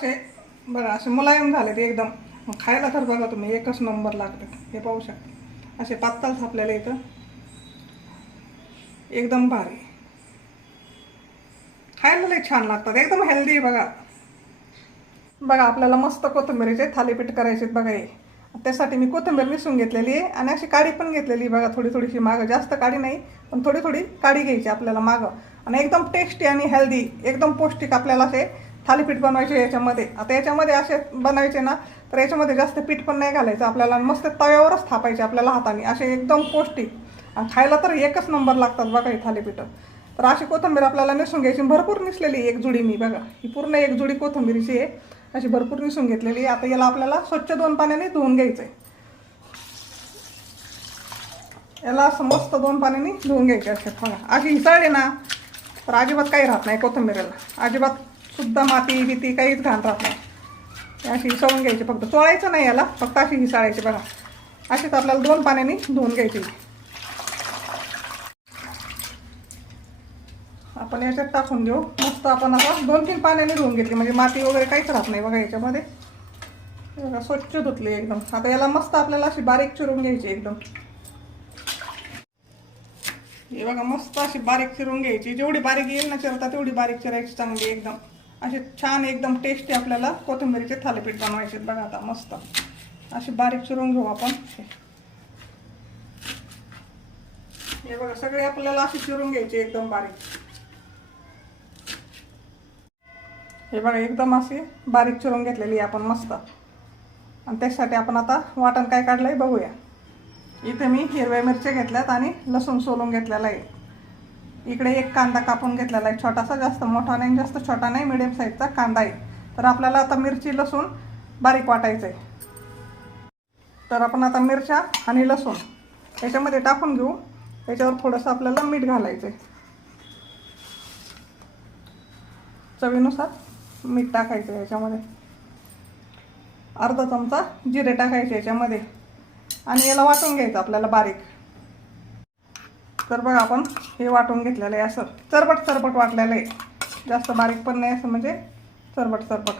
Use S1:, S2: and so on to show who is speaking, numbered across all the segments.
S1: असे बघा असे मुलायम झाले ते एकदम खायला तर बघा तुम्ही एकच नंबर लागते हे पाहू शकता. असे पातळ आपल्याला इथं. एकदम भारी. खायला लई छान लागतात. एकदम हेल्दी बघा. बघा आपल्याला मस्त कोथिंबीरीचे थालीपीठ करायचे आहेत बघा हे. त्यासाठी मी कोथिंबीर निसून घेतलेली आहे आणि अशी काडी पण घेतलेली बघा थोडी थोडीशी मागं. जास्त काडी नाही पण थोडी थोडी काडी घ्यायची आपल्याला मागं. आणि एकदम टेस्टी आणि हेल्दी एकदम पौष्टिक आपल्याला असे थालीपीठ बनवायचे याच्यामध्ये. आता याच्यामध्ये असे बनवायचे ना तर याच्यामध्ये जास्त पीठ पण नाही घालायचं. आपल्याला मस्त तव्यावरच थापायचे आपल्याला हाताने. असे एकदम पौष्टिक. आणि खायला तर एकच नंबर लागतात बघा ही थालीपीठं. तर अशी कोथिंबीर आपल्याला निसून घ्यायची. भरपूर निसलेली एक जुडी मी बघा. ही पूर्ण एक जुडी कोथिंबीरीची आहे. अशी भरपूर निसून घेतलेली आहे. आता याला आपल्याला स्वच्छ दोन पाण्याने धुवून घ्यायचं आहे याला असं मस्त दोन पाण्याने धुवून घ्यायचे असे. बघा. अशी हिसळली ना तर अजिबात काही राहत नाही कोथिंबीरीला अजिबात सुद्धा माती बिती काहीच घाण राहत नाही. अशी हिसळून घ्यायची फक्त. चोळायचं नाही याला फक्त अशी हिसाळायची बघा. अशीच आपल्याला दोन पाण्याने धुवून घ्यायची. आपण याच्यात टाकून देऊ. मस्त आपण आता दोन तीन पाण्याने धुवून घेतली. म्हणजे माती वगैरे काहीच राहत नाही बघा याच्यामध्ये. बघा स्वच्छ धुतली एकदम. आता याला मस्त आपल्याला अशी बारीक चिरून घ्यायची एकदम. हे बघा मस्त अशी बारीक चिरून घ्यायची. जेवढी बारीक येईल ना चिरता तेवढी बारीक चिरायची चांगली एकदम. अशी छान एकदम टेस्टी आपल्याला कोथिंबीरीचे थालीपीठ बनवायचे आहेत बघा आता मस्त. अशी बारीक चिरून घेऊ आपण. हे बघा सगळे आपल्याला अशी चिरून घ्यायची एकदम बारीक. हे बघा एकदम अशी बारीक चिरून घेतलेली आहे आपण मस्त. आणि त्यासाठी आपण आता वाटण काय काढलं आहे बघूया. इथे मी हिरव्या मिरच्या घेतल्यात आणि लसूण सोलून घेतलेला आहे. इकडे एक कांदा कापून घेतलेला आहे छोटासा जास्त मोठा नाही जास्त छोटा नाही मिडियम साईजचा कांदा आहे. तर आपल्याला आता मिरची लसूण बारीक वाटायचं आहे. तर आपण आता मिरच्या आणि लसूण याच्यामध्ये टाकून घेऊ. त्याच्यावर थोडंसं आपल्याला मीठ घालायचं आहे. चवीनुसार मीठ टाकायचं याच्यामध्ये. अर्धा चमचा जिरे टाकायचे याच्यामध्ये. आणि याला वाटून घ्यायचं आपल्याला बारीक. तर बघा आपण हे वाटून घेतलेलं आहे असं. चरबट चरबट वाटलेलं आहे. जास्त बारीक पण नाही असं म्हणजे चरबट चरबट.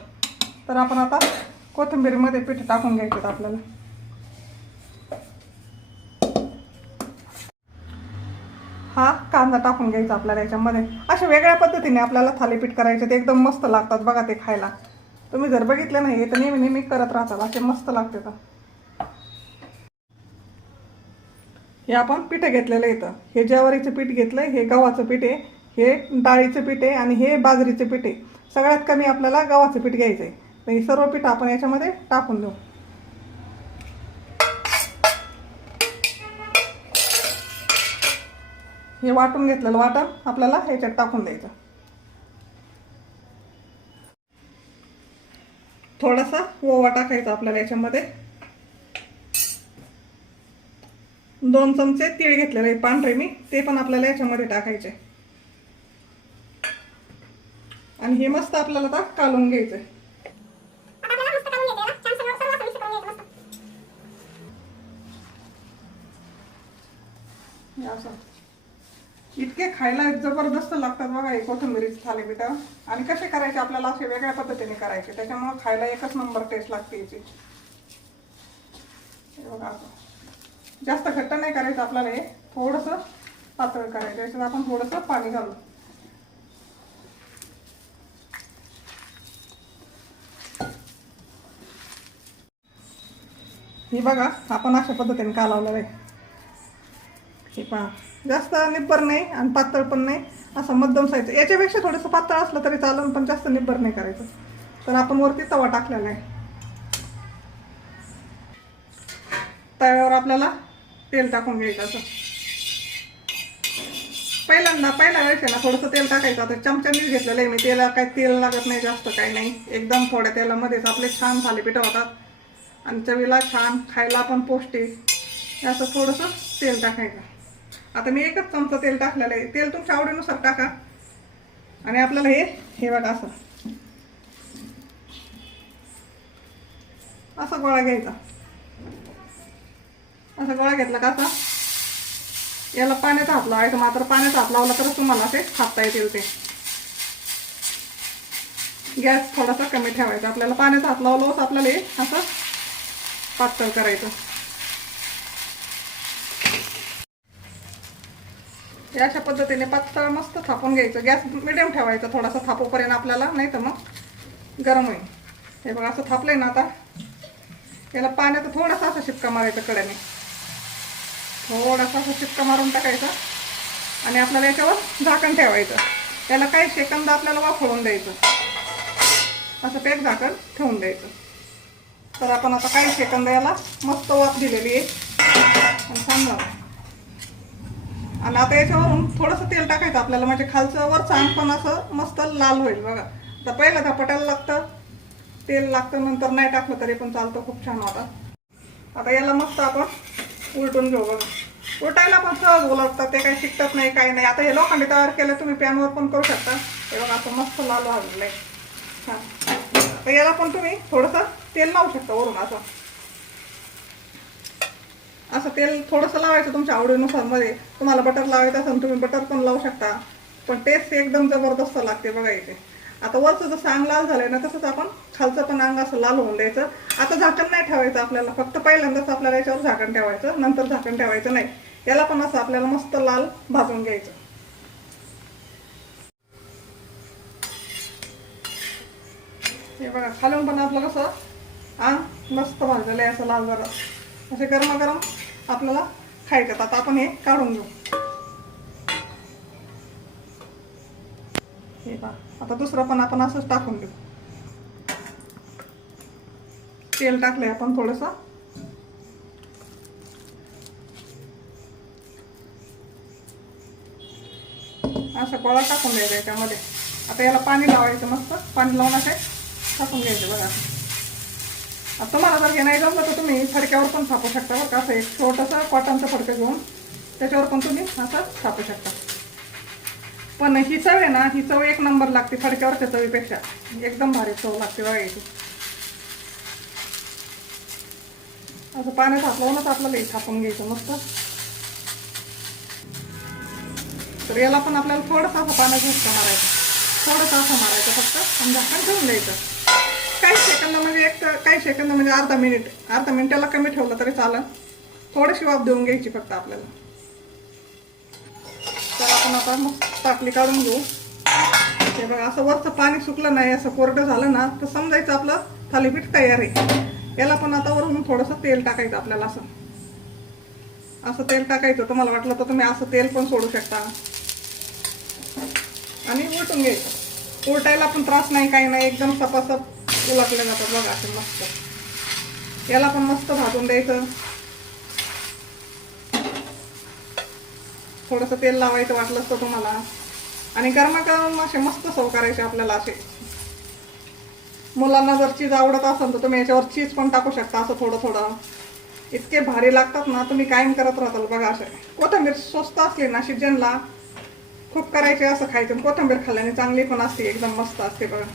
S1: तर आपण आता कोथिंबीरमध्ये पीठ टाकून घ्यायचं आपल्याला. हा कांदा टाकून घ्यायचा आपल्याला याच्यामध्ये. अशा वेगळ्या पद्धतीने आपल्याला थालीपीठ करायचे ते एकदम मस्त लागतात बघा ते खायला. तुम्ही जर बघितलं नाही तर नेहमी नेहमी करत राहतात. असे मस्त लागते तर हे आपण पीठ घेतलेलं येतं हे ज्वारीचं पीठ घेतलं हे गव्हाचं पीठ आहे हे डाळीचं पीठ आहे आणि हे बाजरीचं पीठ आहे. सगळ्यात कमी आपल्याला गव्हाचं पीठ घ्यायचं आहे तर हे सर्व पीठ आपण याच्यामध्ये टाकून देऊ. हे वाटून घेतलेलं वाटण आपल्याला ह्याच्यात टाकून द्यायचं. थोडासा ओवा टाकायचा आपल्याला याच्यामध्ये. दोन चमचे तीळ घेतलेले पांढरे मी. ते पण आपल्याला याच्यामध्ये टाकायचे. आणि हे मस्त आपल्याला आता कालून घ्यायचंय हे असं. इतके खायला जबरदस्त लागतात बघा हे कोथिंबीरीचे थालीपीठ. आणि कसे करायचे आपल्याला असे वेगळ्या पद्धतीने करायचे. त्याच्यामुळे खायला एकच नंबर टेस्ट लागते याची. हे बघा असं जास्त घट्ट नाही करायचं आपल्याला हे. थोडंसं पातळ करायचं. याच्यात आपण थोडंसं पाणी घालू. हे बघा आपण अशा पद्धतीने का लावलं आहे? हे पहा. जास्त निब्बर नाही आणि पातळ पण नाही. असं मध्यम साईज याच्यापेक्षा थोडंसं पातळ असलं तरी चालून पण जास्त निब्बर नाही करायचं. तर आपण वरती तवा टाकलेला आहे. तव्यावर आपल्याला तेल टाकून घ्यायचं असं. पहिल्यांदा पहिल्या वेळेस ना थोडंसं तेल टाकायचं आता चमच्यानीच घेतलेलं आहे मी. तेला काय तेल लागत नाही जास्त काही नाही. एकदम थोड्या तेलामध्येच आपले छान थालीपीठ होतात. आणि चवीला छान खायला पण पौष्टिक. असं थोडंसं तेल टाकायचं. आता मी एकच चमचा तेल टाकलेलं आहे. तेल तुमच्या आवडीनुसार टाका. आणि आपल्याला हे हे बघा असं. असा गोळा घ्यायचा. असा गोळा घेतला का असा? याला पाण्याचा हात लावायचं मात्र पाण्याचा हात लावला तरच तुम्हाला ते हातता येतील ते. गॅस थोडासा कमी ठेवायचा. आपल्याला पाण्याचा हात लावलाच आपल्याला हे असं पातळ करायचं. अशा पद्धतीने पातळ मस्त थापून घ्यायचं. गॅस मिडियम ठेवायचा थोडासा. थापूपर्यंत आपल्याला नाही तर मग गरम होईल. हे बघा असं थापलंय ना आता. याला पाण्याचा थोडासा असा शिपका मारायचा कड्याने. थोडासा असा शिपका मारून टाकायचा आणि आपल्याला याच्यावर झाकण ठेवायचं. त्याला काही सेकंद आपल्याला वाफळून द्यायचं. असं पेक झाकण ठेवून द्यायचं. तर आपण आता काही सेकंद याला मस्त वाफ दिलेली आहे. सांगा आणि आता याच्यावरून थोडंसं तेल टाकायचं आपल्याला म्हणजे खालचं वर छान पण असं मस्त लाल होईल बघा. आता पहिलं झपाट्याला लागतं. तेल लागतं नंतर नाही टाकलं तरी पण चालतं. खूप छान आता आता याला मस्त आपण उलटून घेऊ बघा. उलटायला पण सहज उलटतात ते काही शिकतात नाही काही नाही. आता हे लोखंडी तयार केलं तुम्ही पॅनवर पण करू शकता. हे बघा असं मस्त लाल भाजलं आहे हां. तर याला पण तुम्ही थोडंसं तेल लावू शकता वरून असं. असं तेल थोडंसं लावायचं तुमच्या आवडीनुसारमध्ये. तुम्हाला बटर लावायचं असेल तुम्ही बटर पण लावू शकता. पण टेस्ट एकदम जबरदस्त लागते बघा इथे. आता वरचं जसं अंग लाल झालंय ना तसंच आपण खालचं पण अंग असं लाल होऊन द्यायचं. आता झाकण नाही ठेवायचं आपल्याला फक्त पहिल्यांदाच आपल्याला याच्यावर झाकण ठेवायचं नंतर झाकण ठेवायचं नाही. याला पण असं आपल्याला मस्त लाल भाजून घ्यायचं. हे बघा खालून पण आपलं कसं अंग मस्त भाजलेलं आहे असं लाल जरा. असे गरमागरम आपल्याला खायचं आता आपण हे काढून घेऊ. हे पहा आता दुसरं पण आपण असंच टाकून घेऊ तेल टाकले आपण थोडंसं. असं गोळा टाकून द्यायचा याच्यामध्ये. आता याला पाणी लावायचं मस्त. पाणी लावून असे टाकून घ्यायचं बघा. आता तुम्हाला जर हे नाही जमलं तर तुम्ही फडक्यावर पण थापू शकता बरं का. असं एक छोटंसं कॉटनचं फडकं घेऊन त्याच्यावर पण तुम्ही असं थापू शकता. पण ही चव आहे ना ही चव एक नंबर लागते फडक्यावरच्या चवीपेक्षा. एकदम भारी चव लागते बघा याची. असं पाण्यात हात आपल्याला थापून घ्यायचं मस्त. तर याला पण आपल्याला थोडंसं असं पाण्याचं झटका मारायचं थोडंसं असं मारायचं फक्त आणि झाकण ठेवून द्यायचं. काही सेकंद म्हणजे एक तर- काही सेकंद म्हणजे अर्धा मिनिट अर्धा मिनिटाला कमी ठेवलं तरी चालेल. थोडीशी वाफ देऊन घ्यायची फक्त आपल्याला. तर आपण आता मग टाकली काढून घेऊ. हे बघा असं वरचं पाणी सुकलं नाही असं कोरडं झालं ना तर समजायचं आपलं थालीपीठ तयार आहे. याला पण आता वरून थोडंसं तेल टाकायचं आपल्याला असं. असं तेल टाकायचं तुम्हाला वाटलं तर तुम्ही असं तेल पण सोडू शकता. आणि उलटून घ्यायचं. उलटायला पण त्रास नाही काही नाही एकदम सपासप उलटले जातात बघा असं मस्त. याला पण मस्त भाजून द्यायचं. थोडंसं तेल लावायचं वाटलं असतं तुम्हाला. आणि गरमागरम असे मस्त सव करायचे आपल्याला असे. मुलांना जर चीज आवडत असेल तर तुम्ही याच्यावर चीज पण टाकू शकता असं थोडं थोडं. इतके भारी लागतात ना तुम्ही कायम करत राहताल बघा असे. कोथिंबीर स्वस्त असली ना सीजनला खूप करायचे असं खायचं. कोथंबीर कोथिंबीर खाल्ल्याने चांगली पण असते एकदम मस्त असते बघा.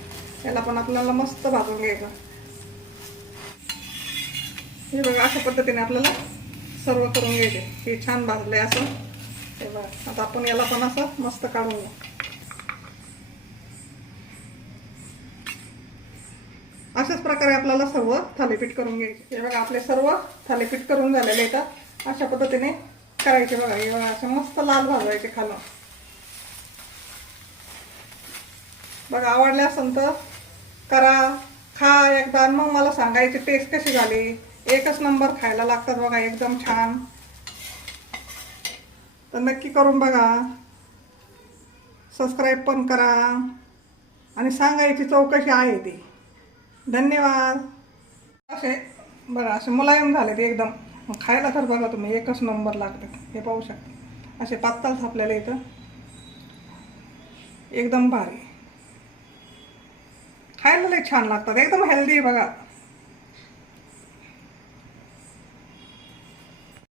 S1: याला पण आपल्याला मस्त भाजून घ्यायचं. हे बघा अशा पद्धतीने आपल्याला सर्व करून घ्यायचे. हे छान भाजले असं. हे बघा आता आपण याला पण असं मस्त काढून घेऊ अशाच प्रकारे आपल्याला सर्व थालीपीठ करून घ्यायचे हे बघा आपले सर्व थालीपीठ करून झालेले आहेत अशा पद्धतीने करायचे बघा हे बघा असे मस्त लाल भाजवायचे खालून बघा आवडले असेल तर करा खा एकदा मग मला सांगायची टेस्ट कशी झाली एकच नंबर खायला लागतात बघा एकदम छान तर नक्की करून बघा. सबस्क्राईब पण करा. आणि सांगायची चौकशी आहे ती. धन्यवाद. असे बघा असे मुलायम झाले ते एकदम खायला तर बघा तुम्ही एकच नंबर लागतात. हे पाहू शकता. असे पातळ आपल्याला इथं. एकदम भारी. खायला लई छान लागतात. एकदम हेल्दी बघा.